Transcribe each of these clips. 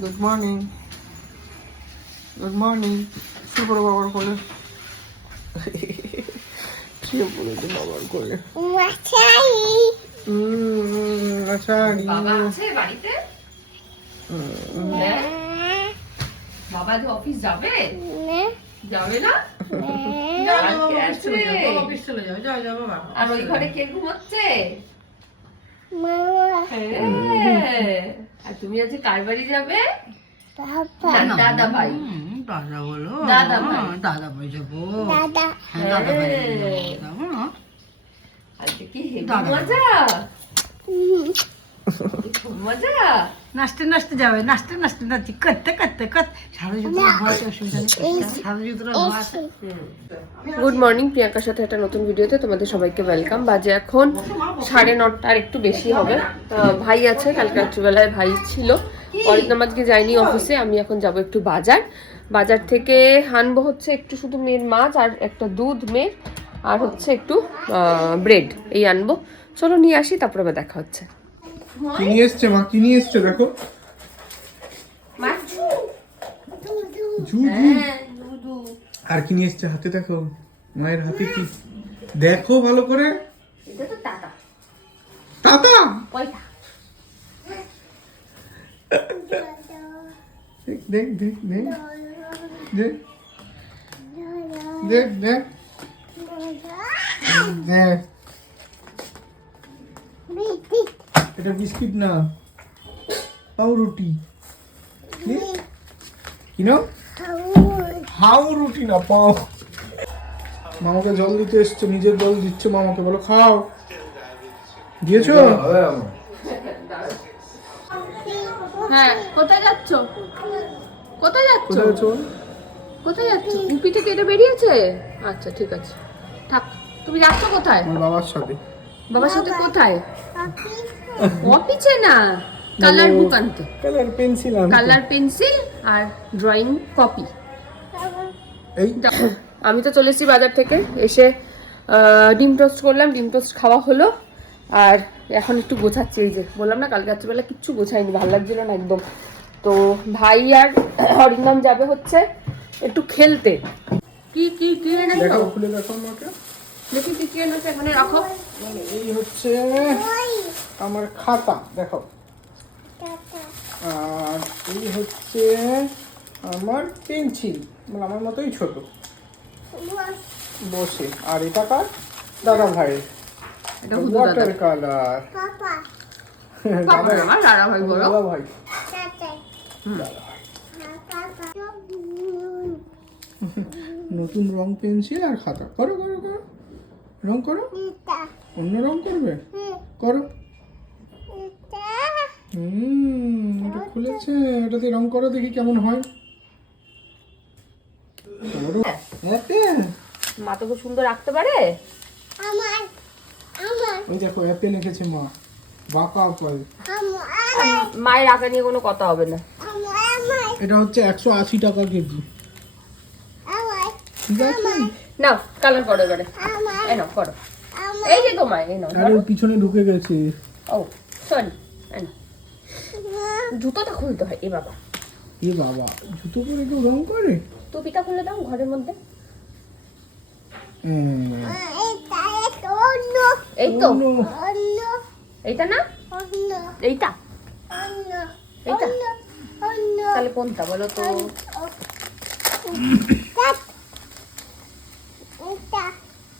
Good morning good morning শুয়ে পড়ো বাবার কোলে শুয়ে পড়েছে বাবার কোলে বাবা আছে বাড়িতে? হ্যাঁ? যে অফিস যাবে? যাবে না? আর ওই ঘরে কে ঘুমোচ্ছে? হ্যাঁ। আর তুমি আজকে কার বাড়ি যাবে? দাদা ভাই দাদা বলো। দাদা ভাই। দাদা। ভাই যাব দাদা ভাই যাব। আজকে কি হেভি দাদা ভাই। মজা মজা? নাচতে নাচতে যাবে নাচতে নাচতে নাচতে করতে করতে করতে। সারা অসুবিধা নেই। গুড মর্নিং প্রিয়াঙ্কার সাথে একটা নতুন ভিডিওতে তোমাদের সবাইকে ওয়েলকাম বাজে এখন সাড়ে নটার একটু বেশি হবে। ভাই আছে কালকে রাত্রিবেলায় ভাই ছিল। অরিন্দম আজকে যায়নি অফিসে আমি এখন যাব একটু বাজার। বাজার থেকে আনব হচ্ছে একটু শুধু মেয়ের মাছ আর একটা দুধ মেয়ের আর হচ্ছে একটু ব্রেড এই আনব। চলো নিয়ে আসি তারপরে আবার দেখা হচ্ছে। কি নিয়ে এসছে মা? কি এসছে দেখো। আর কি নিয়ে এসছে হাতে দেখো? মায়ের হাতে কি? দেখো ভালো করে। তাতা দেখ দেখ দেখ দেখ। দেখ। দেখ দেখ। এটা বিস্কিট না? পাউরুটি। কি? কি না হাউ রুটি না পাও। মামাকে জল দিতে এসছো নিজের জল দিচ্ছে মামাকে বলো খাও। দিয়েছ? হ্যাঁ কোথায় যাচ্ছ? কোথায় যাচ্ছ? কোথায় কোথায় যাচ্ছ? উপি থেকে এটা বেরিয়েছে? আচ্ছা ঠিক আছে। থাক তুমি যাচ্ছ কোথায়? আমার বাবার সাথে। বাবার সাথে কোথায়? অফিসে না। কালার বুক আনতে। কালার পেন্সিল আনতে। কালার পেন্সিল আর ড্রয়িং কপি এই আমি তো চলে এসেছি বাজার থেকে। এসে আহ, ডিম টোস্ট করলাম। ডিম টোস্ট খাওয়া হলো। আর এখন একটু গোছাচ্ছি। এই যে বললাম না কালকে রাত্রিবেলা কিচ্ছু গোছাইনি। ভালো লাগছিল না একদম। তো ভাই আর অরিন্দম যাবে হচ্ছে একটু খেলতে। কি কি কি এনেছো? দেখো খুলে দেখো আমাকে। দেখি কি কি এনেছো এখানে রাখো। মানে এই হচ্ছে আমার খাতা দেখো। আর এই হচ্ছে আমার পেন্সিল মানে আমার মতোই ছোট। বসে। আর এটা কার? দাদা ভাইয়ের ওয়াটার কালার দাদা। ভাই। দাদা ভাই নতুন রং পেন্সিল আর খাতা। করো করো করো। রং করো। অন্য রং করবে? করো। হুম এটা খুলেছে। এটা দিয়ে রং করো দেখি কেমন হয়? মা তো খুব সুন্দর রাখতে পারে? ওই দেখো অ্যাপে লিখেছে মা। বাঁকা ফল মায়ের আঁকা নিয়ে কোনো কথা হবে না। এটা হচ্ছে একশো আশি টাকা কেজি। ঠিক আছে? নাও কালার করো এবারে। এই নাও করো। এই যে তোমায় এই নাও আরে পিছনে ঢুকে গেছে। ও সরি এই নাও। জুতোটা খুলতে হয় এ বাবা। এ বাবা জুতো পরে কেউ রং করে? টুপিটা খুলে দাও ঘরের মধ্যে। এই তো। এইটা না? এইটা? এইটা? তাহলে কোনটা বলো তো?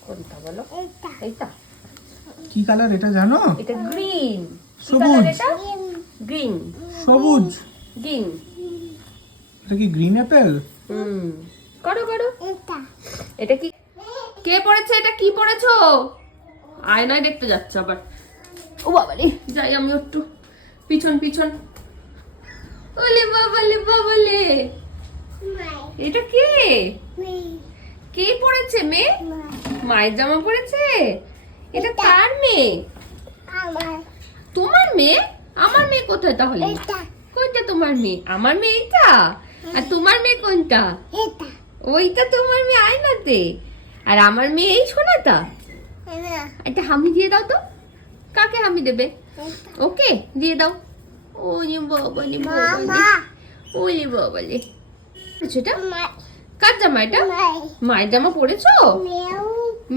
কোনটা বলো? এইটা। কি কালার এটা জানো? এটা গ্রিন। সবুজ। এটা? গ্রিন। সবুজ। গ্রিন। এটা কি গ্রিন অ্যাপেল? হুম। করো করো। এটা কি? কে পড়েছে? এটা কি পড়েছো? আয়নায় দেখতে যাচ্ছে আবার। ও বাবা রে। যাই আমি একটু পিছন পিছন। ওলে বাবালে বাবালে এটা কে? কে পড়েছে মেয়ে? মায়ের জামা পড়েছে? এটা কার মেয়ে? তোমার মেয়ে? আমার মেয়ে কোথায় তাহলে? কোনটা তোমার মেয়ে? আমার মেয়ে এইটা? আর তোমার মেয়ে কোনটা? ওইটা তোমার মেয়ে আয়নাতে। আর আমার মেয়ে এই সোনাটা? একটা হামি দিয়ে দাও তো। কাকে হামি দেবে? ওকে দিয়ে দাও। ও বাবা রে বাবা রে। ওই বাবালে সেটা কার জামা এটা? মায়ের। জামা পরেছো?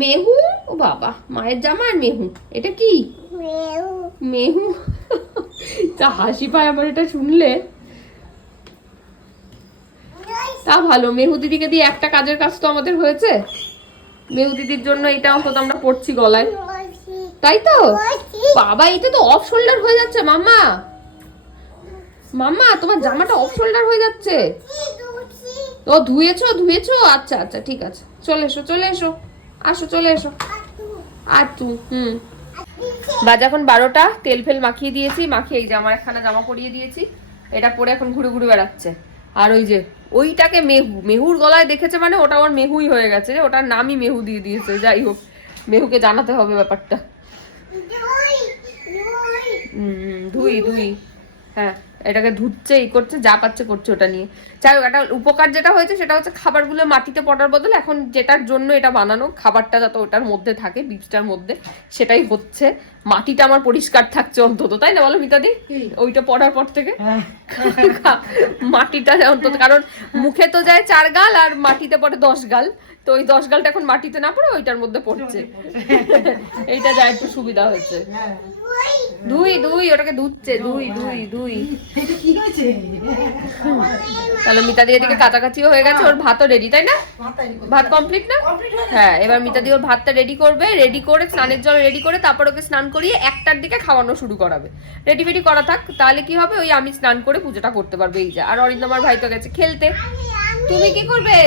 মেহু। ও বাবা মায়ের জামা আর মেহু এটা কি? মেহু। যা হাসি পায় আমার এটা শুনলে। তা ভালো মেহু দিদিকে দিয়ে একটা কাজের কাজ তো আমাদের হয়েছে। মেহু দিদির জন্য এটা অন্তত আমরা পড়ছি গলায়। তাই তো? বাবা এটা তো অফ শোল্ডার হয়ে যাচ্ছে মাম্মা। মাম্মা তোমার জামাটা অফ শোল্ডার হয়ে যাচ্ছে। ও ধুয়েছো ধুয়েছো? আচ্ছা আচ্ছা ঠিক আছে। চলে এসো চলে এসো। আসো চলে এসো। আর তুই হুম। বাজে এখন বারোটা তেল ফেল মাখিয়ে দিয়েছি মাখিয়ে এই আমার একখানা জামা পরিয়ে দিয়েছি এটা পরে এখন ঘুরে ঘুরে বেড়াচ্ছে। আর ওই যে ওইটাকে মেহু মেহুর গলায় দেখেছে মানে ওটা ওর মেহুই হয়ে গেছে ওটার নামই মেহু দিয়ে দিয়েছে যাই হোক মেহুকে জানাতে হবে ব্যাপারটা। হুম, ধুই ধুই। হ্যাঁ। এটাকে ধুচ্ছে এই করছে যা পাচ্ছে করছে ওটা নিয়ে। যাই হোক একটা উপকার যেটা হয়েছে সেটা হচ্ছে খাবারগুলো মাটিতে পড়ার বদলে এখন যেটার জন্য এটা বানানো খাবারটা যাতে ওটার মধ্যে থাকে বীজটার মধ্যে সেটাই হচ্ছে। মাটিটা আমার পরিষ্কার থাকছে অন্তত তাই না বলো মিতাদি? ওইটা পড়ার পর থেকে? হ্যাঁ। মাটিটা অন্তত কারণ মুখে তো যায় চার গাল আর মাটিতে পড়ে দশ গাল। তো ওই দশ গালটা এখন মাটিতে না পড়ে ওইটার মধ্যে পড়ছে। এইটা যা একটু সুবিধা হয়েছে। হ্যাঁ। দুই দুই ওটাকে দুধছে দুই দুই দুই। তাহলে মিতাদি এদিকে কাছাকাছিও হয়ে গেছে ওর ভাতও রেডি তাই না? ভাত কমপ্লিট না? হয়ে? হ্যাঁ এবার মিতাদি ওর ভাতটা রেডি করবে রেডি করে স্নানের জল রেডি করে তারপর ওকে স্নান করিয়ে একটার দিকে খাওয়ানো শুরু করাবে। রেডি ফেডি করা থাক তাহলে কি হবে? ওই আমি স্নান করে পুজোটা করতে পারবে এই যা। আর অরিন্দমার ভাই তো গেছে খেলতে। তুমি কি করবে?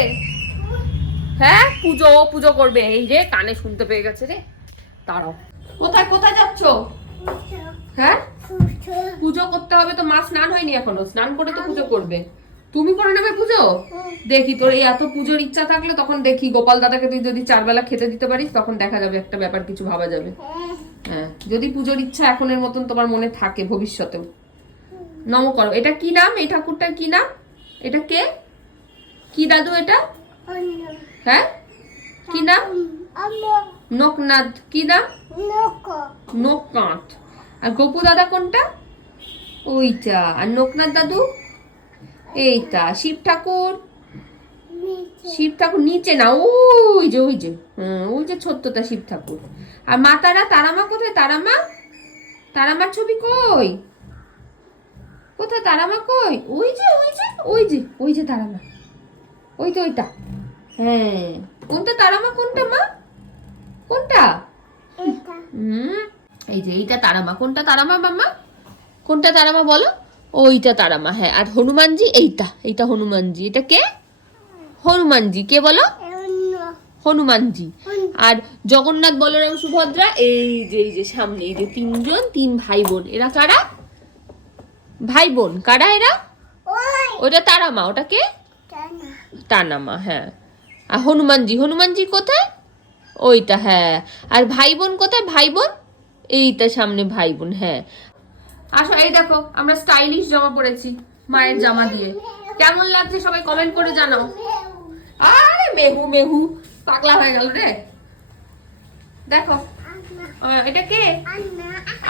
হ্যাঁ পুজো পুজো করবে। এই রে, কানে শুনতে পেয়ে গেছে রে। তারাও কোথায় কোথায় যাচ্ছ? হ্যাঁ? পুজো করতে হবে তো, মা স্নান হয়নি এখনও। স্নান করে তো পুজো করবে। তুমি করে নেবে পুজো? দেখি, তোর এই এত পুজোর ইচ্ছা থাকলে তখন দেখি, গোপাল দাদাকে তুই যদি চার বেলা খেতে দিতে পারিস, তখন দেখা যাবে, একটা ব্যাপার কিছু ভাবা যাবে। হ্যাঁ যদি পুজোর ইচ্ছা এখনের মতন তোমার মনে থাকে ভবিষ্যতেও। নম করো। এটা কি নাম? এই ঠাকুরটার কি নাম? এটা কে? কি দাদু এটা? হ্যাঁ? কি নাম? নোকনাথ কি নাম? নোকনাথ আর গোপু দাদা কোনটা? ওইটা। আর নোকনাথ দাদু? এইটা। শিব ঠাকুর? শিব ঠাকুর নিচে না, ওই যে ওই যে ওই যে ছোট্টটা শিব ঠাকুর। আর মা তারা, তারামা কোথায়? তারামা? তারামার ছবি কই? কোথায়? তারামা কই? ওই যে ওই যে ওই যে ওই যে তারামা। ওই তো, ওইটা। হ্যাঁ। কোনটা তারামা কোনটা মা? কোনটা? হুম এই যে এইটা তারামা। কোনটা তারামা মামা কোনটা তারামা বলো? ওইটা তারামা হ্যাঁ। আর হনুমানজি এইটা এইটা হনুমানজি। এটা কে? হনুমানজি। কে বলো? হনুমানজি। আর জগন্নাথ বলরাম সুভদ্রা এই যে এই যে সামনে এই যে তিনজন তিন ভাই বোন এরা কারা? ভাই বোন কারা এরা? ওটা তারামা। ওটা কে? টানামা হ্যাঁ। আর হনুমানজি হনুমানজি কোথায়? ওইটা হ্যাঁ। আর ভাই বোন কোথায়? ভাই বোন এইটা সামনে ভাই বোন হ্যাঁ। আসো, এই দেখো, আমরা স্টাইলিশ জামা পরেছি মায়ের জামা দিয়ে। কেমন লাগছে সবাই কমেন্ট করে জানাও। আরে মেহু মেহু, পাগলা হয়ে গেল রে। দেখো এটা কে?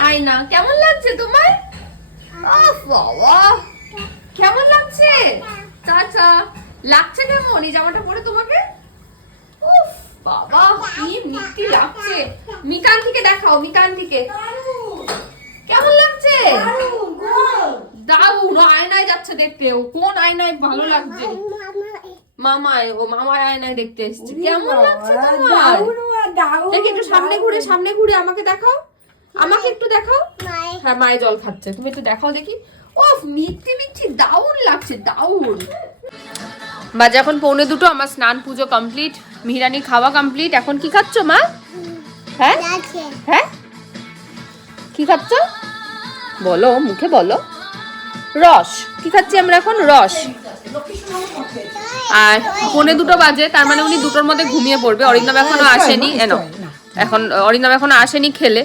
আয়না। কেমন লাগছে তোমার? বাবা। কেমন লাগছে? চাচা লাগছে কেমন? এই জামাটা পরে তোমাকে? বাবা, কি মিষ্টি লাগছে। মিতান্তিকে দেখাও, মিতান্তিকে। কেমন লাগছে? দারুণ, আয়নায় যাচ্ছে দেখতে। ও কোন আয়নায় ভালো লাগছে? মামায়, ও মামার আয়নায় দেখতে এসছে। কেমন লাগছে তোমার? দেখি একটু সামনে ঘুরে সামনে ঘুরে আমাকে দেখাও। আমাকে একটু দেখাও। হ্যাঁ মায়ের জল খাচ্ছে। তুমি একটু দেখাও দেখি। ও মিষ্টি মিষ্টি দাউন লাগছে, দারুণ। বাজে এখন পৌনে দুটো আমার স্নান পুজো কমপ্লিট মিহিরানি খাওয়া কমপ্লিট এখন কি খাচ্ছ মা? হ্যাঁ? হ্যাঁ? কি খাচ্ছ? বলো মুখে বলো। রস। কি খাচ্ছি আমরা এখন? রস। আর পৌনে দুটো বাজে তার মানে উনি দুটোর মধ্যে ঘুমিয়ে পড়বে। অরিন্দম এখনও আসেনি। এনো এখন অরিন্দম এখনও আসেনি খেলে।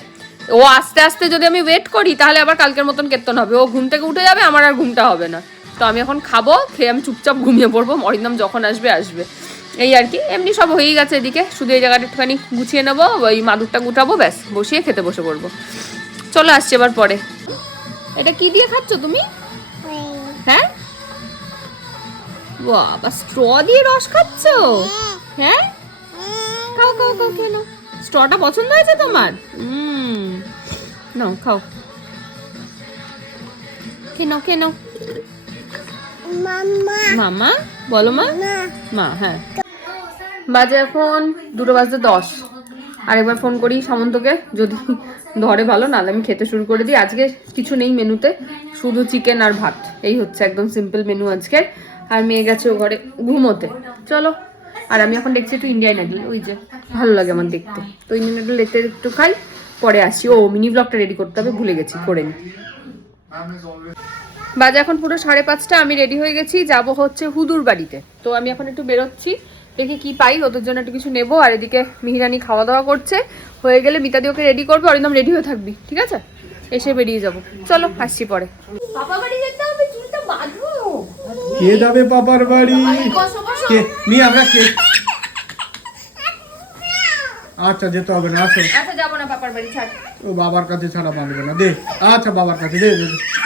ও আস্তে আস্তে যদি আমি ওয়েট করি তাহলে আবার কালকের মতন কেতন হবে। ও ঘুম থেকে উঠে যাবে আমার আর ঘুমটা হবে না। তো আমি এখন খাব, খেয়ে আমি চুপচাপ ঘুমিয়ে পড়ব অরিন্দম যখন আসবে আসবে। এই আর কি, এমনি সব হয়েই গেছে এদিকে। শুধু এই জায়গাটা একটুখানি গুছিয়ে নেব, ওই মাদুরটা গুটাবো, ব্যাস, বসিয়ে খেতে বসে পড়ব। চলে আসছে এবার পরে। এটা কি দিয়ে খাচ্ছ তুমি? হ্যাঁ? বাবা স্ট্র দিয়ে রস খাচ্ছ? হ্যাঁ? খাও খাও খাও স্ট্রটা পছন্দ হয়েছে তোমার? হুম। নাও, খাও। খেয়ে নাও। মামা। বলো মা। মা। হ্যাঁ। বাজে এখন দুটো বাজতে দশ। আরেকবার ফোন করি সামন্তকে যদি ধরে ভালো নাহলে আমি খেতে শুরু করে দিই। আজকে কিছু নেই মেনুতে শুধু চিকেন আর ভাত। এই হচ্ছে একদম সিম্পল মেনু আজকের আর মেয়ে গেছে ও ঘরে ঘুমোতে। চলো। আর আমি এখন দেখছি একটু ইন্ডিয়ান আইডল ওই যে ভালো লাগে আমার দেখতে। তো ইন্ডিয়ান আইডল দেখতে একটু খাই পরে আসি। ও মিনি ব্লগটা রেডি করতে হবে ভুলে গেছি করে নি। বাজে এখন পুরো সাড়ে পাঁচটা আমি রেডি হয়ে গেছি যাব হচ্ছে হুদুর বাড়িতে। তো আমি এখন একটু বেরোচ্ছি দেখি কি পাই ওদের জন্য একটু কিছু নেব আর এদিকে মিহিরানি খাওয়া দাওয়া করছে। হয়ে গেলে মিতাদি ওকে রেডি করবে অরিন্দম রেডি হয়ে থাকবি ঠিক আছে? এসে বেরিয়ে যাব। চলো আসছি পরে। পাপা বাড়ি যেতে হবে চুলটা বাঁধো। কে যাবে বাবার বাড়ি? কে? আমরা কে? আচ্ছা যেতে হবে না আসো। আচ্ছা যাব না পাপার বাড়ি ছাড়। ও বাবার কাছে ছাড়া বাঁধবে না দে। আচ্ছা বাবার কাছে দে।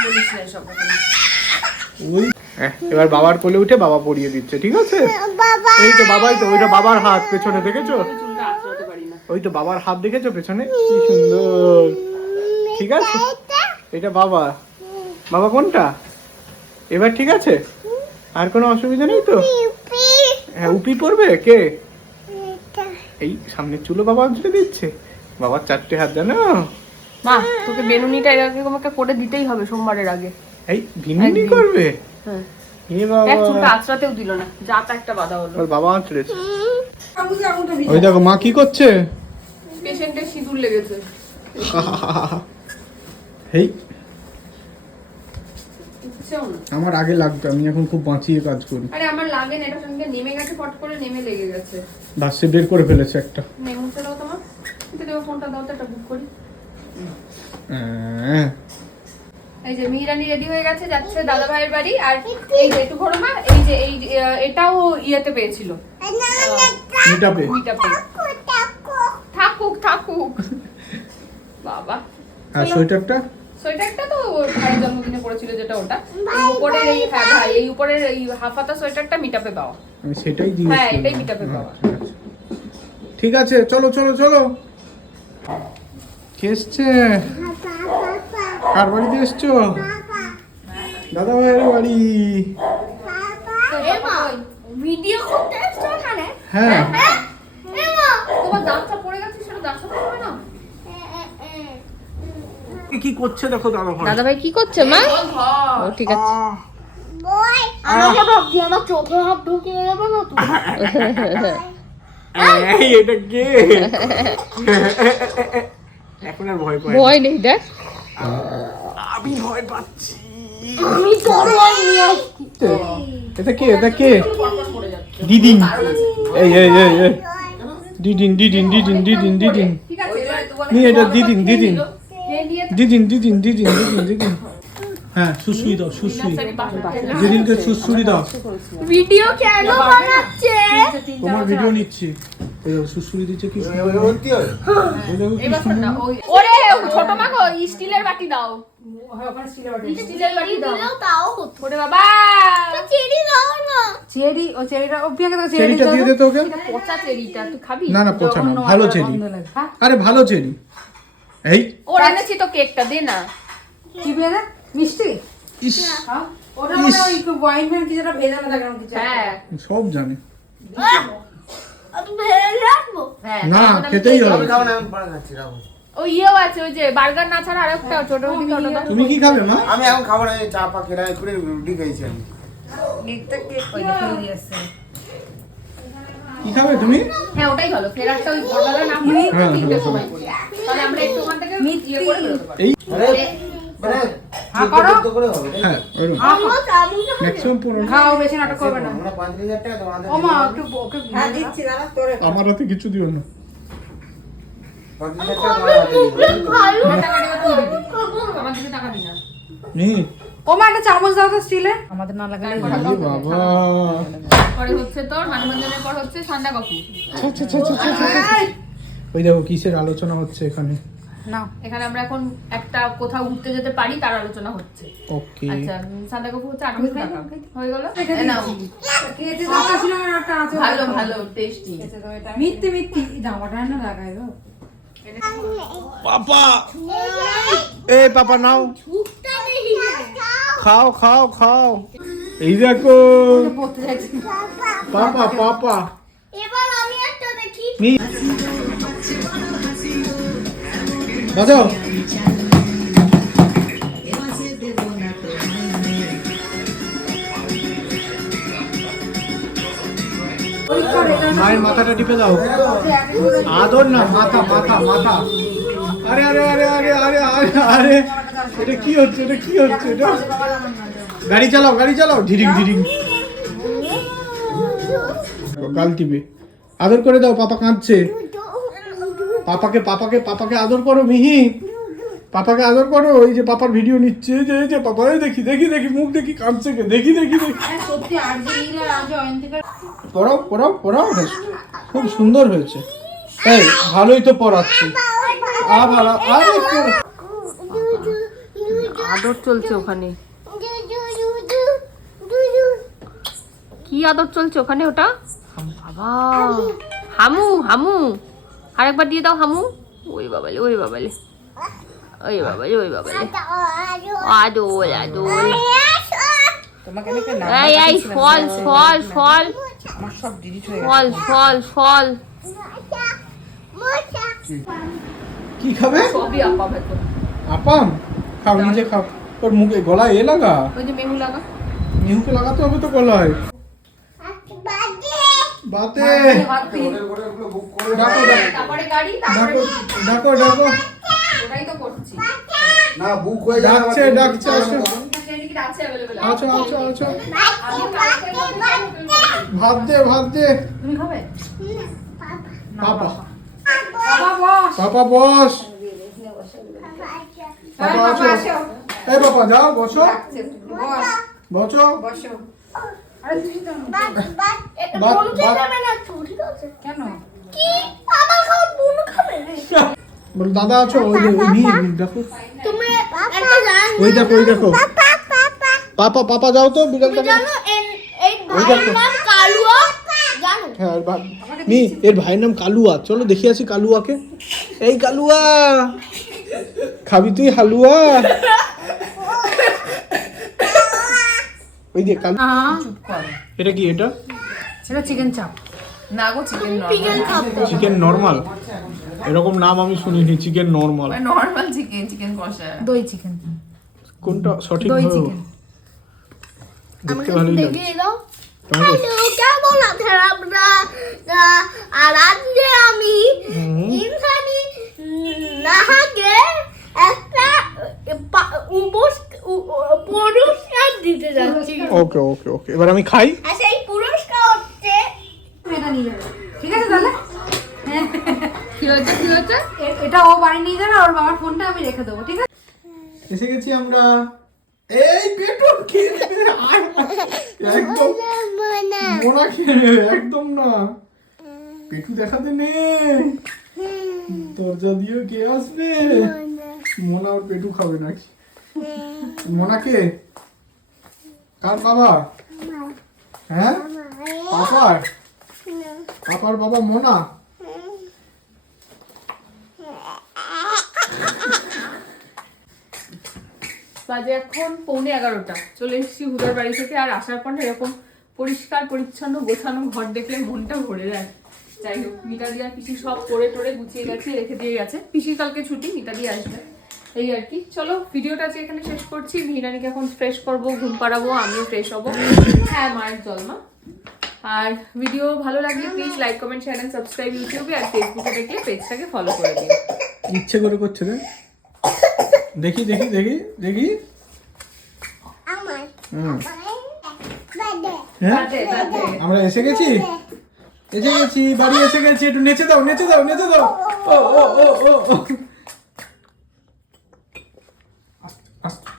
বলিস না এসব কথা। ওই এবার বাবার কোলে উঠে বাবা পরিয়ে দিচ্ছে ঠিক আছে? এই তো বাবাই তো ওইটা বাবার হাত পেছনে দেখেছ? ওই তো বাবার হাত দেখেছ পেছনে? কি সুন্দর। ঠিক আছে? এটা বাবা। বাবা কোনটা? এবার ঠিক আছে? আর কোনো অসুবিধা নেই তো? হ্যাঁ উপি পড়বে কে? এই সামনের চুলো বাবা আঁচড়ে দিচ্ছে। বাবার চারটে হাত জানো মা তোকে বেনুনিটা এর আগে আমাকে করে দিতেই হবে সোমবারের আগে। এই ভিন্নি করবে? হ্যাঁ। এ বাবা। এক চুলটা আঁচড়াতেও দিল না। যা তা একটা বাধা হলো। ওর বাবা আঁচড়েছে। ওই দেখো মা কি করছে? পেশেন্টের সিঁদুর লেগেছে। এই আমার আগে লাগতো আমি এখন খুব বাঁচিয়ে কাজ করি। আরে আমার লাগে না এটা সঙ্গে নেমে গেছে ফট করে নেমে লেগে গেছে। বাসে বের করে ফেলেছে একটা। নেমে চলো তোমার ফোনটা দাও তো একটা বুক করি। এই যে মিহিরানি রেডি হয়ে গেছে যাচ্ছে দাদা ভাইয়ের বাড়ি। আর এই যে একটু ঘোরো মা এই যে এই এটাও ইয়েতে পেয়েছিল। মিটাপে। মিটাপে। থাকুক থাকুক। বাবা। আর সোয়েটারটা? সোয়েটারটা তো ওর ভাইয়ের জন্মদিনে পড়েছিল যেটা ওটা। এই উপরের এই হ্যাঁ ভাই এই উপরের এই হাফাতা সোয়েটারটা মিটাপে পাওয়া। আমি সেটাই জিজ্ঞেস হ্যাঁ, এটাই মিটাপে পাওয়া। আচ্ছা, আচ্ছা। ঠিক আছে চলো চলো চলো। কে এসছে? কার বাড়িতে এসছো? দাদা ভাইয়ের বাড়ি। ভিডিও করতে এসছো ওখানে হ্যাঁ কি করছে দেখো দাদা ভাই? দাদা ভাই কি করছে মা? ও ঠিক আছে। এই এটা কে? এখন আর ভয় পাই ভয় নেই দেখ। আমি ভয় পাচ্ছি। এটা কে এটা কে? দিদিন। এই এই এই এই। দিদিন দিদিন দিদিন দিদিন দিদিন। নিয়ে এটা দিদিন দিদিন। নিয়ে দিদিন দিদিন দিদিন দিদিন দিদিন। হ্যাঁ সুসুই দাও সুসুই দিদিনকে সুসুরি দাও। ভিডিও কেন বানাচ্ছে? তোমার ভিডিও নিচ্ছি। এই সুসুরি দিচ্ছে কি? ওরে ছোট মা গো স্টিলের বাটি দাও। স্টিলের বাটি দাও। ওরে বাবা! চেরি ও চেরিটা ও পিয়াকে চেরি চেরিটা তো ওকে। এটা চেরিটা তুই খাবি? না না পচা না ভালো চেরি। আরে ভালো চেরি। এই। ওর এনেছি তো কেকটা দে না। কি পেয়ে মিষ্টি? ইস। হ্যাঁ? ওটা ইস। ওই ওয়াইন কি যেটা ভেজানো থাকে কিছু হ্যাঁ। সব জানে। না খেতেই হবে। নেব। ইয়েও আছে ওই যে বার্গার না ছাড়া আরেকটা ছোট দিকে তুমি কি খাবে মা? আমি এখন খাব চা পা খেলা করে রুটি খাইছি আমি। লিখতে কে ওই যে ফেলে কি খাবে তুমি? হ্যাঁ ওটাই ভালো ফেরারটা ওই ভোরবেলা না হ্যাঁ, হ্যাঁ, তাহলে আমরা একটু ওখান থেকে ইয়ে করে বেরোতে মানে হ্যাঁ? হ্যাঁ হ্যাঁ কিছু দিও না। ও মা একটা চামচ দাও তো স্টিলে আমাদের না লাগালে পরে হচ্ছে তোর মানবন্ধনের পর হচ্ছে ঠান্ডা কফি। ওই দেখো কিসের আলোচনা হচ্ছে এখানে? নাও এখানে আমরা এখন একটা কোথাও ঘুরতে যেতে পারি তার আলোচনা হচ্ছে। ওকে আচ্ছা সাদা কাকু হচ্ছে আটকে খাই হয়ে গেল? খেয়েছে সাদা ছিল না একটা আছে। ভালো ভালো টেস্টি মিথ্যে মিথ্যে। জামাটা না লাগাই পাপা! এ পাপা নাও। খাও খাও খাও। এই দেখো। পাপা পাপা এবার আমি একটা দেখি। নি বাজাও মায়ের মাথাটা টিপে দাও। আদর না মাথা মাথা মাথা। আরে আরে আরে আরে আরে আরে আরে। এটা কি হচ্ছে এটা কি হচ্ছে এটা? গাড়ি চালাও গাড়ি চালাও। ঝিরিং ঝিরিং গাল টিপে। আদর করে দাও পাপা কাঁদছে। পাপাকে পাপাকে পাপাকে আদর করো মিহি। পাপাকে আদর করো ওই যে পাপার ভিডিও নিচ্ছে যে এই যে পাপা এই দেখি দেখি দেখি মুখ দেখি কাঁদছে কে? দেখি দেখি দেখি। সত্যি আর যে নীলা আর যে অয়ন্তিকা পড়াও পড়াও পড়াও বেশ। খুব সুন্দর হয়েছে। এই ভালোই তো পড়াচ্ছে। আবার আরে আদর চলছে ওখানে। কি আদর চলছে ওখানে ওটা? বাবা। হামু হামু। আরেকবার দিয়ে দাও হামু। ওই বাবালে ওই বাবালে। ওই বাবালে ওই বাবালে। আদোল আদোল। এই এই ফল ফল ফল। আমার সব ডিলিট হয়ে ফল ফল ফল। কি? খাবে? সবই আপা আপাম খাও নিজে খাও। ওর মুখে গলায় এ লাগা? ওই যে মেহু লাগা। মিহুকে লাগাতে হবে তো গলায়। বাতে ডাকো ডাকো। ডাকো ডাকো ডাকো। ওটাই তো করছি। না বুক হয়ে ডাকছে ডাকছে আসো। আছো আছো আছো আমি কালকে ভাত দে ভাত দে। তুমি খাবে? পাপা। বস। পাপা বস। পাপা আছো এই বাবা যাও বসো। বস। বসো। বসো। আরে তুই তো বাত বাত কেন কি আমার খাবার বোন খাবে বল দাদা আছো? ওই ওই দেখো তুমি একটা জান ওই দেখো ওই দেখো। পাপা পাপা যাও তো বিড়ালটাকে জানো এন- এই ভাইয়ের নাম কালুয়া? জানো? হ্যাঁ এর ভাইয়ের নাম কালুয়া। চলো দেখি আসি কালুয়াকে। এই কালুয়া! খাবি তুই হালুয়া? ওই যে কালু চুপ কর। এটা কি এটা? সেটা চিকেন চাপ না গো চিকেন চিকেন খাব চিকেন নর্মাল এরকম নাম আমি শুনিনি chicken normal normal chicken chicken kosha. দই চিকেন কোনটা সঠিক দই চিকেন দেখতে ভালোই হ্যালো কেমন আছেন আপনারা? আর আজকে আমি ইনসানি নাহাকে একটা পুরস্কার দিতে যাচ্ছি। ওকে ওকে ওকে। এবার আমি খাই। আর সেই পুরস্কার হচ্ছে এটা নিয়ে যাবে। ঠিক আছে তাহলে? হ্যাঁ। কি হয়েছে কি হয়েছে? এটা ও বাড়ি নিয়ে যাবে আর বাবার ফোনটা আমি রেখে দেবো ঠিক আছে? এসে গেছি আমরা। এই খেয়ে আয়। একদম মোনা খেয়ে একদম না। পেটু দেখাতে নেই দরজা দিয়ে কে আসবে? মোনা আর পেটু খাবে নাকি? মোনাকে? কার বাবা? হ্যাঁ? পাপার? পাপার বাবা মোনা? বাজে এখন পৌনে এগারোটা। চলে এসেছি হুদার বাড়ি থেকে আর আসার পর এরকম পরিষ্কার পরিচ্ছন্ন গোছানো ঘর দেখলে মনটা ভরে যায়। যাই হোক মিতা দিয়ে আর পিসি সব করে টোরে গুছিয়ে গেছে রেখে দিয়ে গেছে। পিসির কালকে ছুটি মিতা দিয়ে আসবে। এই আর কি। চলো ভিডিওটা আজকে এখানে শেষ করছি। মিহিরানিকে এখন ফ্রেশ করব ঘুম পাড়াবো আমিও ফ্রেশ হব। হ্যাঁ মায়ের জলমা। আর ভিডিও ভালো লাগলে please like comment share and subscribe ইউটিউবে আর ফেসবুকে দেখলে পেজটাকে ফলো করে দিন ইচ্ছে করে করছে রে। দেখি দেখি দেখি দেখি। হুম। হ্যাঁ? বাদে বাদে আমরা এসে গেছি? এসে গেছি বাড়ি এসে গেছি। একটু নেচে দাও নেচে দাও নেচে দাও। ও ও ও ও। ও আস্তে, আস্তে।